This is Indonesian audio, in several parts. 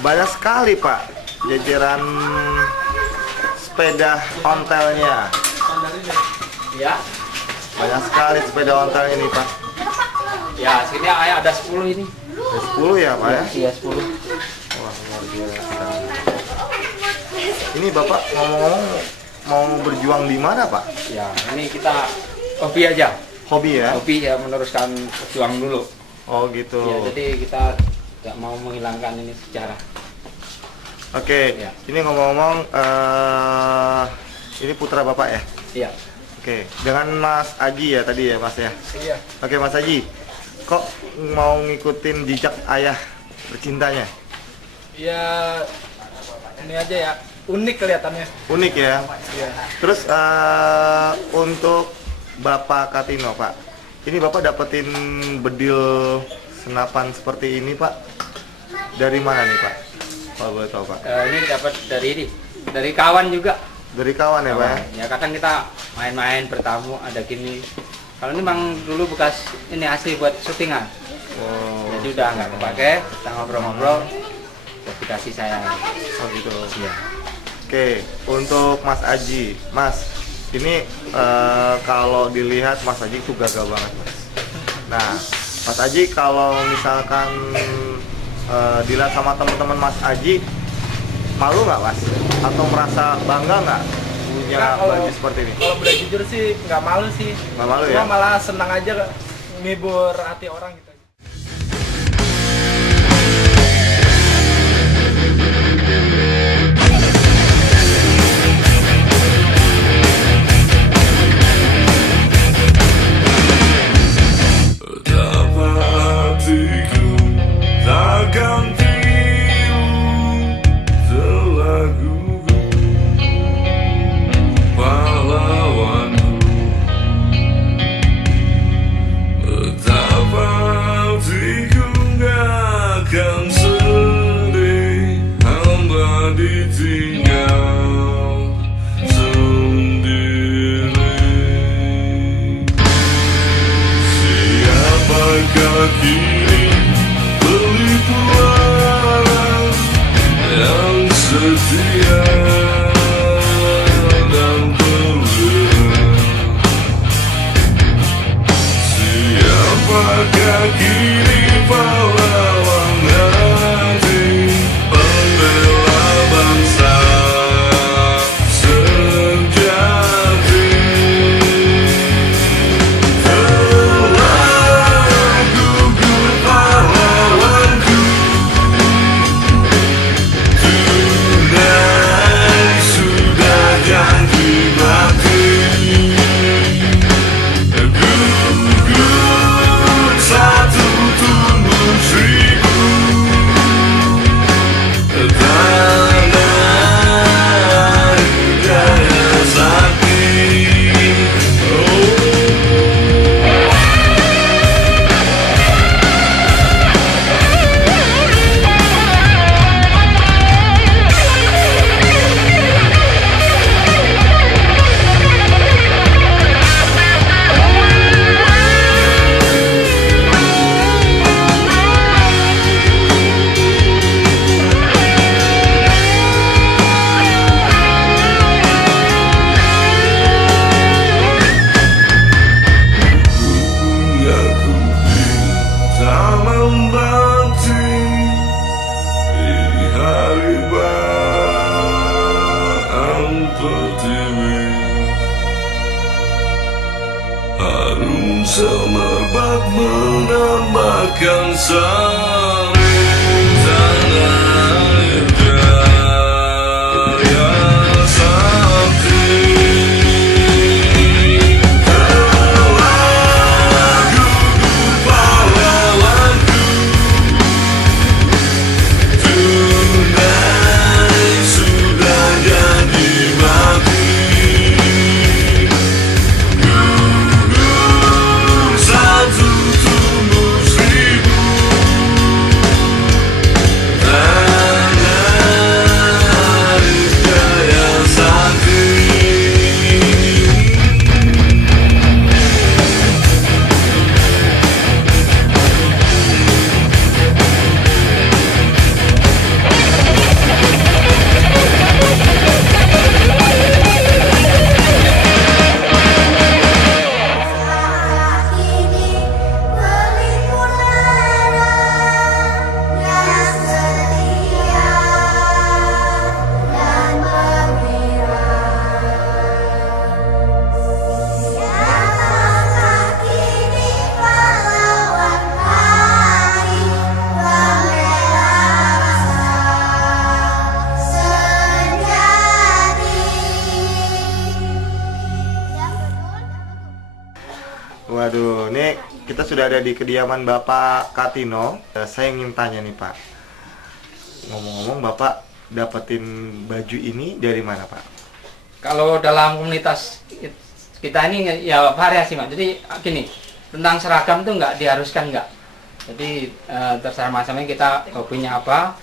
Banyak sekali Pak jajaran sepeda ontelnya. Ya. Banyak sekali sepeda ontel ini Pak. Ya, sini ada 10 ini. Ada 10 ya Pak ya? Iya, 10. Wah, luar biasa. Ini Bapak ngomong-ngomong mau berjuang di mana Pak? Ya, ini kita hobi aja. Hobi ya? Hobi ya, meneruskan berjuang dulu. Oh gitu. Ya, jadi kita nggak mau menghilangkan ini sejarah. Oke, Ya. ini ngomong-ngomong, ini putra Bapak ya? Iya. Oke, dengan Mas Aji ya tadi ya Mas ya? Iya. Oke Mas Aji, kok mau ngikutin jejak ayah bercintanya? Ya ini aja ya, unik kelihatannya. Unik ya? Iya. Terus untuk Bapak Katino Pak, ini Bapak dapetin bedil senapan seperti ini Pak, dari mana nih Pak? Kalau boleh tahu Pak. Ini dapat dari kawan juga. Dari kawan ya Pak ya? Ya, kadang kita main-main bertamu ada gini. Kalau ini memang dulu bekas ini asli buat syutingan. Oh, Jadi udah nggak kepake, kita ngobrol-ngobrol, udah dikasih saya. oh gitu. Iya. Oke, untuk Mas Aji, Mas, ini kalau dilihat Mas Aji itu gagah banget Mas. Nah, Mas Aji kalau misalkan dilihat sama teman-teman Mas Aji, malu nggak Mas? Atau merasa bangga nggak punya Nah, kalau- baju seperti ini? Kalau boleh jujur sih nggak malu sih. Nggak malu Cuma ya? malah senang aja ngibur hati orang gitu. Betapa hatiku takkan pilu telah gugur pahlawanku. Betapa hatiku gak akan sedih hamba ditinggal sendiri. Siapakah kini pelipur lara yang setia dan bergerak? Siapakah kini pahlawan hati pembela bangsa sejati? Telah gugur pahlawanku, tunai sudah janji bakti. Gugur satu tumbuh seribu, tanah hidayah sakti. Aku taman bakti di hari baan pertiwi. Harum semerbak menambahkan sari tanah hidayah sakti. Telah gugur pahlawanku, tunai sudah jadi bakti. Gugur satu tumbuh seribu, kita sudah ada di kediaman Bapak Katino. Saya ingin tanya nih Pak, ngomong-ngomong Bapak dapetin baju ini dari mana Pak? Kalau dalam komunitas kita ini ya variasi Mas. Jadi gini, tentang seragam tuh nggak diharuskan nggak. Jadi terserah masing-masing kita hobinya apa.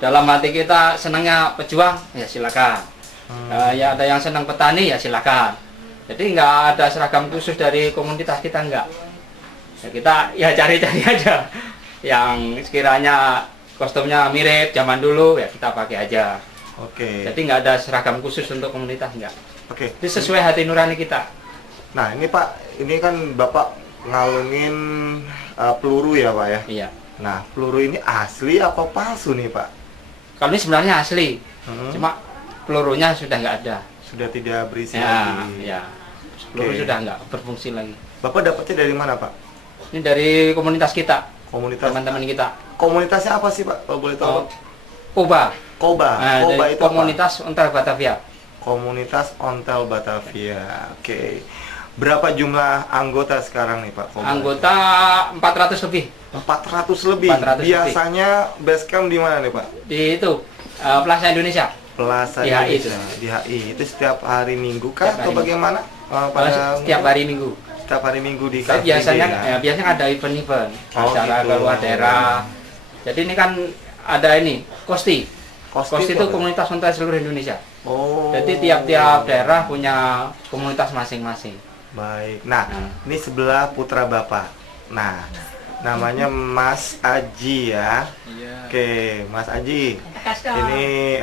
Dalam hati kita senangnya pejuang, ya silakan. Ya ada yang senang petani, ya silakan. Jadi nggak ada seragam khusus dari komunitas kita nggak. Ya, kita ya cari-cari aja yang sekiranya kostumnya mirip zaman dulu ya kita pakai aja. Oke. Jadi nggak ada seragam khusus untuk komunitas nggak. Oke. Itu sesuai hati nurani kita. Nah ini Pak, ini kan Bapak ngalungin peluru ya Pak ya? Iya. Nah peluru ini asli apa palsu nih Pak? Kalau ini sebenarnya asli, cuma pelurunya sudah nggak ada. Sudah tidak berisi Ya, lagi. ya. Peluru Oke. sudah nggak berfungsi lagi. Bapak dapatnya dari mana Pak? Ini dari komunitas kita, Komunitas. teman-teman kita. Komunitasnya apa sih Pak? Kalau boleh tahu? Koba. Koba. Nah, Koba dari itu apa? komunitas Ontel Batavia. Komunitas Ontel Batavia. Oke. Berapa jumlah anggota sekarang nih Pak? Koba? Anggota 400 lebih 400 lebih. 400 lebih. Biasanya base camp di mana nih Pak? di itu Plaza Indonesia. Plaza Di HI Indonesia. Di HI. Itu setiap hari Minggu kah Setiap atau hari bagaimana? Setiap hari Minggu. Setiap hari Minggu di Tapi Car Free biasanya Day, ya? biasanya ada event-event, Oh, acara gitu. ke luar daerah. Jadi ini kan ada ini Kosti. Kosti itu apa? komunitas ontel seluruh Indonesia. Oh. Jadi tiap-tiap daerah punya komunitas masing-masing. Baik. Nah, Nah. ini sebelah putra Bapak. Nah, namanya Mas Aji ya. Iya. Oke, Mas Aji. Ini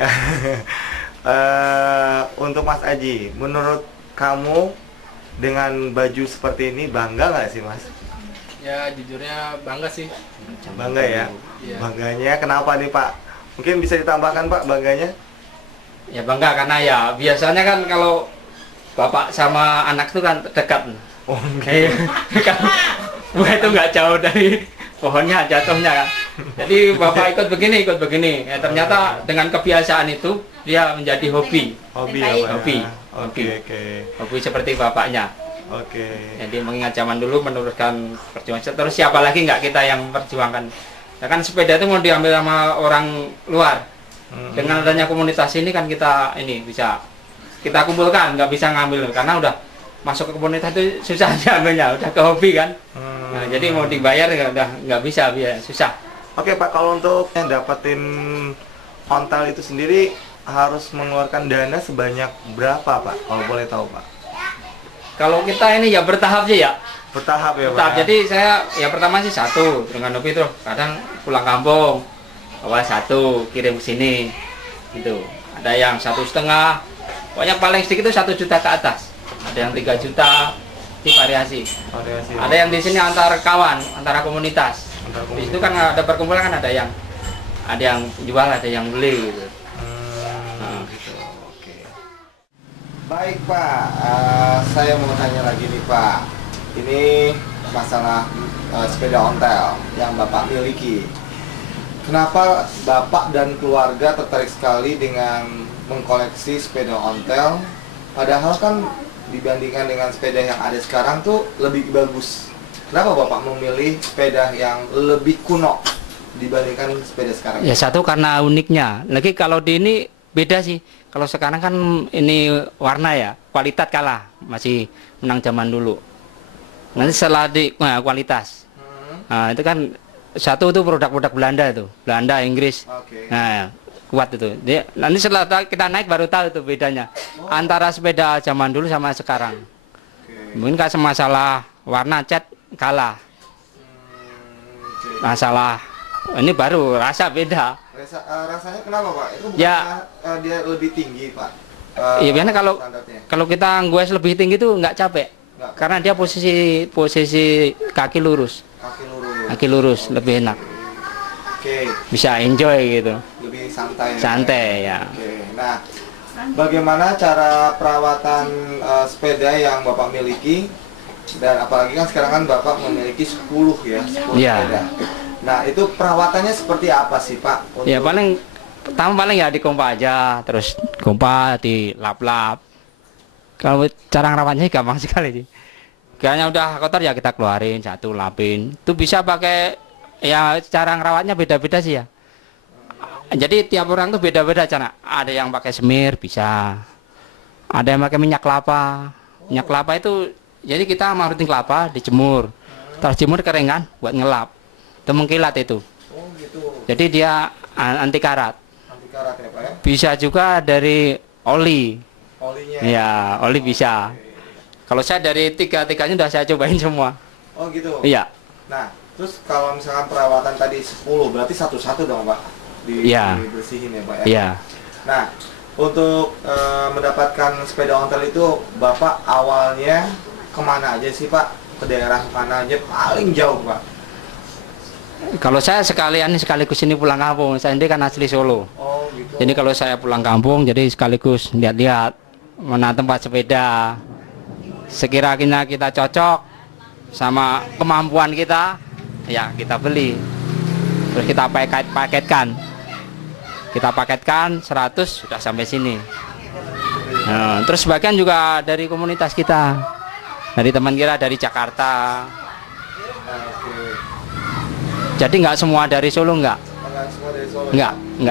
untuk Mas Aji, menurut kamu dengan baju seperti ini bangga nggak sih Mas? Ya jujurnya bangga sih. Bangga ya? Iya. Bangganya kenapa nih Pak? Mungkin bisa ditambahkan Pak bangganya? Ya bangga karena ya biasanya kan kalau bapak sama anak itu kan dekat. Oh, Iya. Kan buah itu nggak jauh dari pohonnya jatuhnya kan. Jadi bapak ikut begini. Ya, ternyata dengan kebiasaan itu dia menjadi hobi. hobi ya Pak? ya? Hobi. Oke, oke. Hobi seperti bapaknya. Oke. Jadi mengingat zaman dulu meneruskan perjuangan. Terus siapa lagi nggak kita yang memperjuangkan? Ya kan sepeda itu mau diambil sama orang luar. Dengan adanya komunitas ini kan kita ini bisa kita kumpulkan, nggak bisa ngambil karena udah masuk ke komunitas itu susah diambilnya, udah ke hobi kan. Nah, jadi mau dibayar udah nggak bisa, susah. Oke Pak, kalau untuk yang dapetin ontel itu sendiri harus mengeluarkan dana sebanyak berapa Pak? Kalau boleh tahu Pak? Kalau kita ini ya bertahap sih ya. Bertahap ya Pak? Bertahap. ya? Jadi saya ya pertama sih satu dengan hobi terus kadang pulang kampung awal satu kirim ke sini gitu. Ada yang 1,5, pokoknya paling sedikit itu 1 juta ke atas. Ada yang 3 juta, di variasi. Variasi. Ada yang di sini antar kawan, antara komunitas. Antar Di situ kan ada perkumpulan kan ada yang jual, ada yang beli gitu. Gitu. Oke. Baik Pak, saya mau tanya lagi nih Pak. Ini masalah sepeda ontel yang Bapak miliki. Kenapa Bapak dan keluarga tertarik sekali dengan mengkoleksi sepeda ontel? Padahal kan dibandingkan dengan sepeda yang ada sekarang tuh lebih bagus. Kenapa Bapak memilih sepeda yang lebih kuno dibandingkan sepeda sekarang? Ya satu karena uniknya. Lagi kalau di ini beda sih. Kalau sekarang kan ini warna ya, kualitas kalah, masih menang zaman dulu. Nanti setelah kualitas. Nah, itu kan satu itu produk-produk Belanda itu, Belanda, Inggris. Oke. Nah, kuat itu. Nanti setelah kita naik baru tahu itu bedanya antara sepeda zaman dulu sama sekarang. Oke. Mungkin kan masalah warna cat kalah. Oke. Masalah ini baru rasa beda. Rasanya kenapa Pak? Itu Ya. bukannya dia lebih tinggi Pak? Iya, biasanya Standarnya. kalau kita goes lebih tinggi itu nggak capek. Nggak. Karena dia posisi kaki lurus. Kaki lurus lebih enak. Oke, Bisa enjoy gitu. lebih santai. Santai ya. Oke. Nah, bagaimana cara perawatan sepeda yang Bapak miliki? Dan apalagi kan sekarang kan Bapak memiliki 10 ya, 10 Iya. sepeda. Nah, itu perawatannya seperti apa sih Pak? Ya paling pertama ya dikompa aja, terus kompa dilap-lap. Kalau cara ngerawatnya gampang sekali sih. Kayaknya udah kotor ya kita keluarin satu, lapin. Itu bisa pakai, ya cara ngerawatnya beda-beda sih ya. Jadi tiap orang tuh beda-beda cara. Ada yang pakai semir bisa. Ada yang pakai minyak kelapa. Minyak kelapa itu jadi kita marutin kelapa dijemur. Terus jemur kering kan buat ngelap. Itu mengkilat itu. Oh gitu. Jadi dia anti karat. Anti karat ya Pak ya? Bisa juga dari oli. Olinya. Ya, oli bisa. Kalau saya dari tiga-tiganya udah saya cobain semua. Oh gitu. Iya. Nah, terus kalau misalkan perawatan tadi 10, berarti satu-satu dong Pak? Iya. Dibersihin ya Pak ya? Iya. Nah, untuk mendapatkan sepeda ontel itu Bapak awalnya kemana aja sih Pak? Ke daerah mana aja paling jauh Pak? Kalau saya sekaligus ini pulang kampung. Saya ini kan asli Solo. Oh gitu. Jadi kalau saya pulang kampung, jadi sekaligus lihat-lihat mana tempat sepeda. Sekiranya kita cocok sama kemampuan kita, ya kita beli. Terus kita paketkan. Kita paketkan 100 sudah sampai sini. Nah, terus sebagian juga dari komunitas kita, dari teman kita dari Jakarta. Jadi nggak semua dari Solo, nggak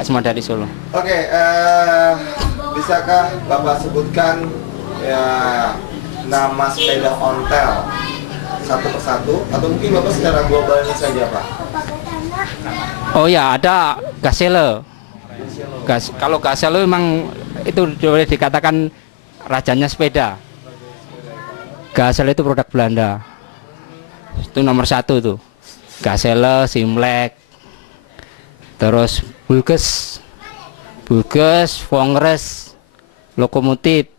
semua dari Solo. Oke, bisakah Bapak sebutkan ya nama sepeda ontel satu persatu atau mungkin Bapak secara global ini saja Pak? Oh ya, ada Gazelle. Kalau Gazelle memang itu boleh dikatakan rajanya sepeda. Gazelle itu produk Belanda. Itu nomor 1 tuh. Gazelle, Simlek, terus Bulges, Vongres, lokomotif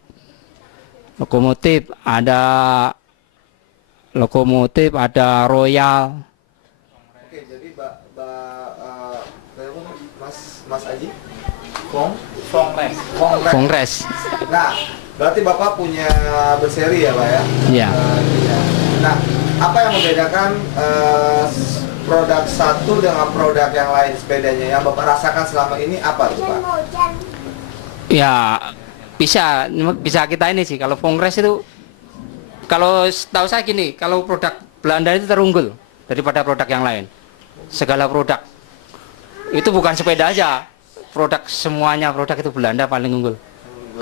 ada Royal. Oke, jadi Mas Aji, Vongres. Nah, berarti Bapak punya berseri ya Pak ya? Iya. Nah, apa yang membedakan produk satu dengan produk yang lain sepedanya yang Bapak rasakan selama ini apa tuh Pak? Ya bisa kita ini sih. Kalau Vongres itu, kalau tahu saya gini, kalau produk Belanda itu terunggul daripada produk yang lain. Segala produk itu bukan sepeda aja, semuanya produk itu Belanda paling unggul.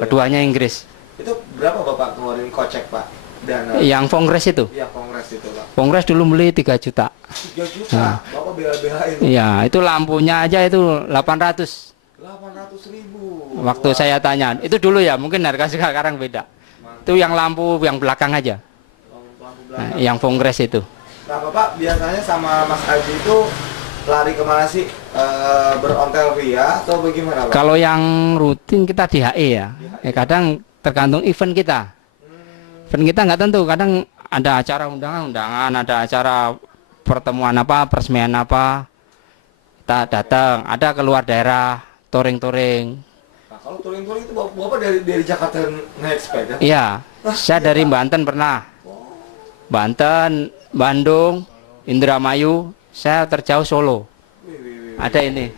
Keduanya Inggris. Itu berapa Bapak keluarin kocek Pak? Dana. Yang Vongres itu? Iya, Vongres itu Pak. Vongres dulu beli 3 juta. 3 juta? Nah. Bapak bela-belain. Iya, itu lampunya aja itu 800. 800.000. Waktu saya tanya, itu dulu ya, mungkin harga sekarang beda. Mantap. Itu yang lampu yang belakang aja. Lampu Nah, belakang. yang Vongres itu. Nah Bapak biasanya sama Mas Aji itu lari kemana sih? Berontel via atau bagaimana Pak? Kalau yang rutin kita di HE ya. Kadang tergantung event kita. Event kita nggak tentu. Kadang ada acara undangan, ada acara pertemuan apa, peresmian apa. Kita datang. Ada keluar daerah, touring. Nah, kalau touring-touring itu Bapak dari Jakarta naik sepeda? Iya. Saya dari Banten pernah. Banten, Bandung, Indramayu. Saya terjauh Solo. Ada ini.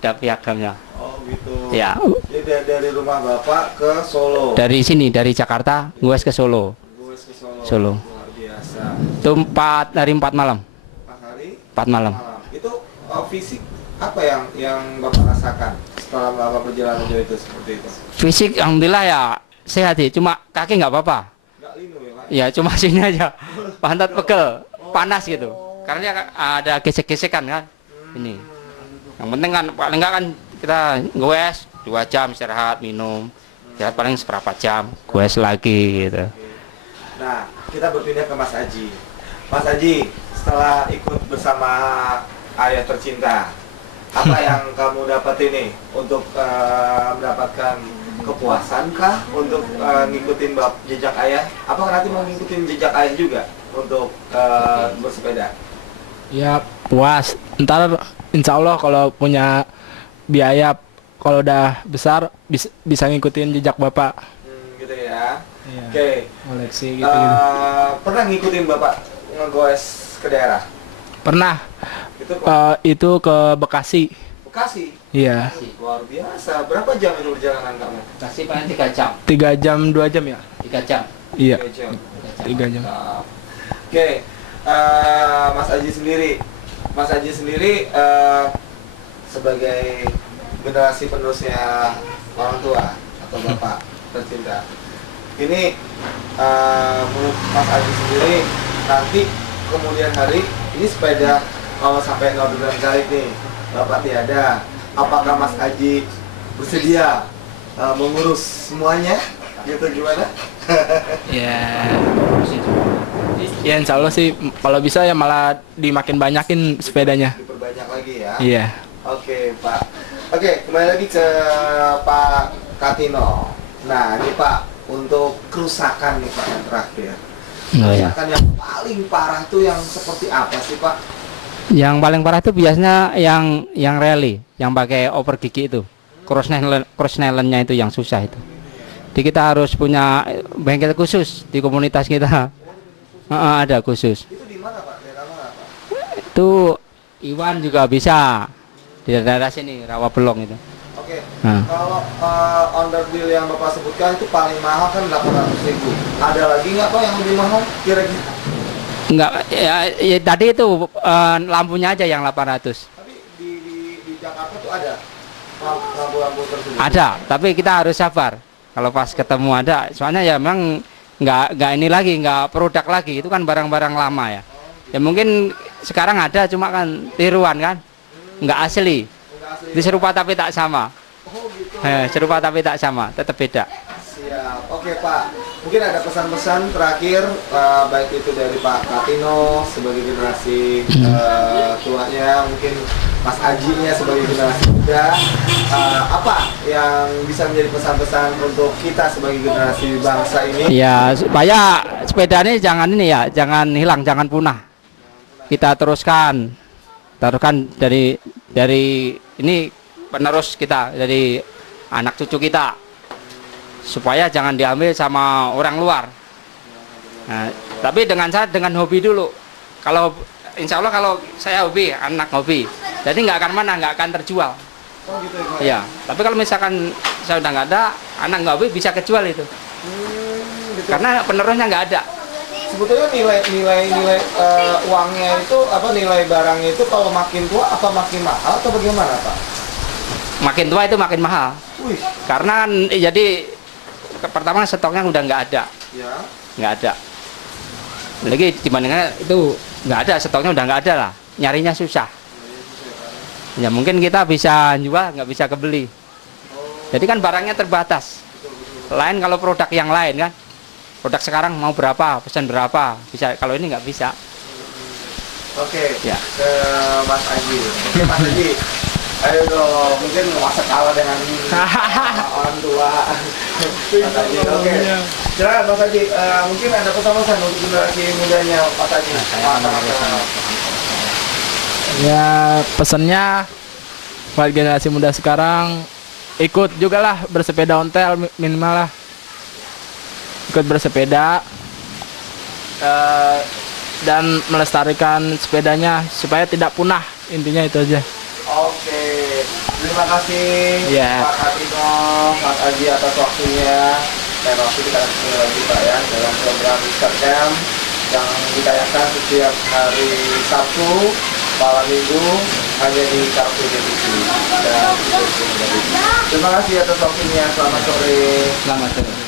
Ada piagamnya. Oh gitu. Ya. Jadi dari rumah Bapak ke Solo. Dari sini, dari Jakarta, gue ke Solo. Gue ke Solo. Solo. Luar biasa. Itu 4 hari 4 malam. 4 hari 4 malam. malam. Itu fisik apa yang Bapak rasakan setelah Bapak perjalanan jauh itu seperti itu? Fisik alhamdulillah ya sehat sih, cuma kaki nggak apa-apa. Nggak linu ya Pak? Ya cuma sini aja. Pantat pegel, panas gitu. Karena ada gesek-gesekan kan. Ini. Yang penting kan paling nggak kan kita goes 2 jam istirahat, minum. Ya paling seberapa jam, goes lagi gitu. Nah, kita berpindah ke Mas Aji. Mas Aji, setelah ikut bersama ayah tercinta, apa yang kamu dapat ini untuk mendapatkan kepuasan kah untuk ngikutin jejak ayah? Apakah nanti mau ngikutin jejak ayah juga untuk bersepeda? Ya puas. Ntar insya Allah kalau punya biaya, kalau udah besar bisa ngikutin jejak bapak. Gitu ya. Iya. Oke. Koleksi gitu. Pernah ngikutin bapak ngegoes ke daerah? Pernah. Itu ke Itu ke Bekasi. Bekasi. Iya. Luar biasa. Berapa jam itu perjalanan kamu? Kasih paling 3 jam. 3 jam 2 jam ya. 3 jam. Iya. 3 jam. 3 3 jam. Oke, Mas Aji sendiri sebagai generasi penerusnya orang tua atau bapak tercinta. Ini menurut Mas Aji sendiri nanti kemudian hari ini sepeda kalau sampai Nordland Garib nih bapak tiada, apakah Mas Aji bersedia mengurus semuanya? Gitu gimana? Ya, ya insya Allah sih kalau bisa ya malah dimakin banyakin sepedanya. Diperbanyak lagi ya. Iya. Oke Pak. Oke, kembali lagi ke Pak Katino. Nah ini Pak, untuk kerusakan nih Pak yang terakhir. Oh, ya. Kerusakan yang paling parah tuh yang seperti apa sih Pak? Yang paling parah itu biasanya yang rally, yang pakai over gigi itu. Cross nailennya itu yang susah itu. Jadi kita harus punya bengkel khusus di komunitas kita. Ada khusus. Itu di mana Pak? Daerah mana Pak? Itu Iwan juga bisa. Di daerah sini, Rawa Belong itu. Oke. Nah. Kalau underdeal yang Bapak sebutkan itu paling mahal kan 800.000. Ada lagi nggak Pak yang lebih mahal kira-kira? Enggak, ya tadi itu lampunya aja yang 800. Tapi di Jakarta tuh ada lampu-lampu tersebut. Ada, tapi kita harus sabar. Kalau pas ketemu ada, soalnya ya memang nggak ini lagi, nggak produk lagi. Itu kan barang-barang lama ya. Ya mungkin sekarang ada, cuma kan tiruan kan, nggak asli. Itu serupa tapi tak sama. Oh gitu. Serupa tapi tak sama, tetap beda. Siap. Oke Pak, mungkin ada pesan-pesan terakhir baik itu dari Pak Katino sebagai generasi tuanya, mungkin Mas Ajinya sebagai generasi muda, apa yang bisa menjadi pesan-pesan untuk kita sebagai generasi bangsa ini? Ya supaya sepeda ini jangan ini ya, jangan hilang, jangan punah. Kita teruskan dari ini penerus kita, dari anak cucu kita, supaya jangan diambil sama orang luar. Nah, tapi dengan hobi dulu. Kalau insya Allah kalau saya hobi, anak hobi, jadi nggak akan mana, nggak akan terjual. Oh gitu ya Pak? Ya, tapi kalau misalkan saya udah nggak ada, anak nggak hobi bisa kejual itu. Gitu. Karena penerusnya nggak ada. Sebetulnya nilai uangnya itu apa, nilai barangnya itu kalau makin tua apa makin mahal atau bagaimana Pak? Makin tua itu makin mahal. Wih. Karena jadi pertama stoknya udah nggak ada, Ya. nggak ada. Lagi dibandingkan itu nggak ada, stoknya udah nggak ada lah, nyarinya susah. Ya mungkin kita bisa jual, nggak bisa kebeli. Jadi kan barangnya terbatas. Lain kalau produk yang lain kan, produk sekarang mau berapa, pesan berapa, bisa. Kalau ini nggak bisa. Oke. Ya. Ke Mas Aji. Oke Mas Aji. Ayo dong, mungkin masa kalah dengan orang tua. Mas Aji, oke. Silakan Mas Aji, mungkin ada pesan-pesan untuk generasi mudanya Mas Aji. Ya pesannya buat generasi muda sekarang, ikut juga lah bersepeda ontel minimal lah. Ikut bersepeda dan melestarikan sepedanya supaya tidak punah, intinya itu aja. Oke, terima kasih Ya. Pak Katino, Mas Aji atas waktunya. Dan waktu kita akan ketemu lagi Pak ya dalam program Instagram yang ditayangkan setiap hari Sabtu, malam Minggu hanya di Kartu TV. Dan terima kasih atas waktunya. Selamat sore. Selamat sore.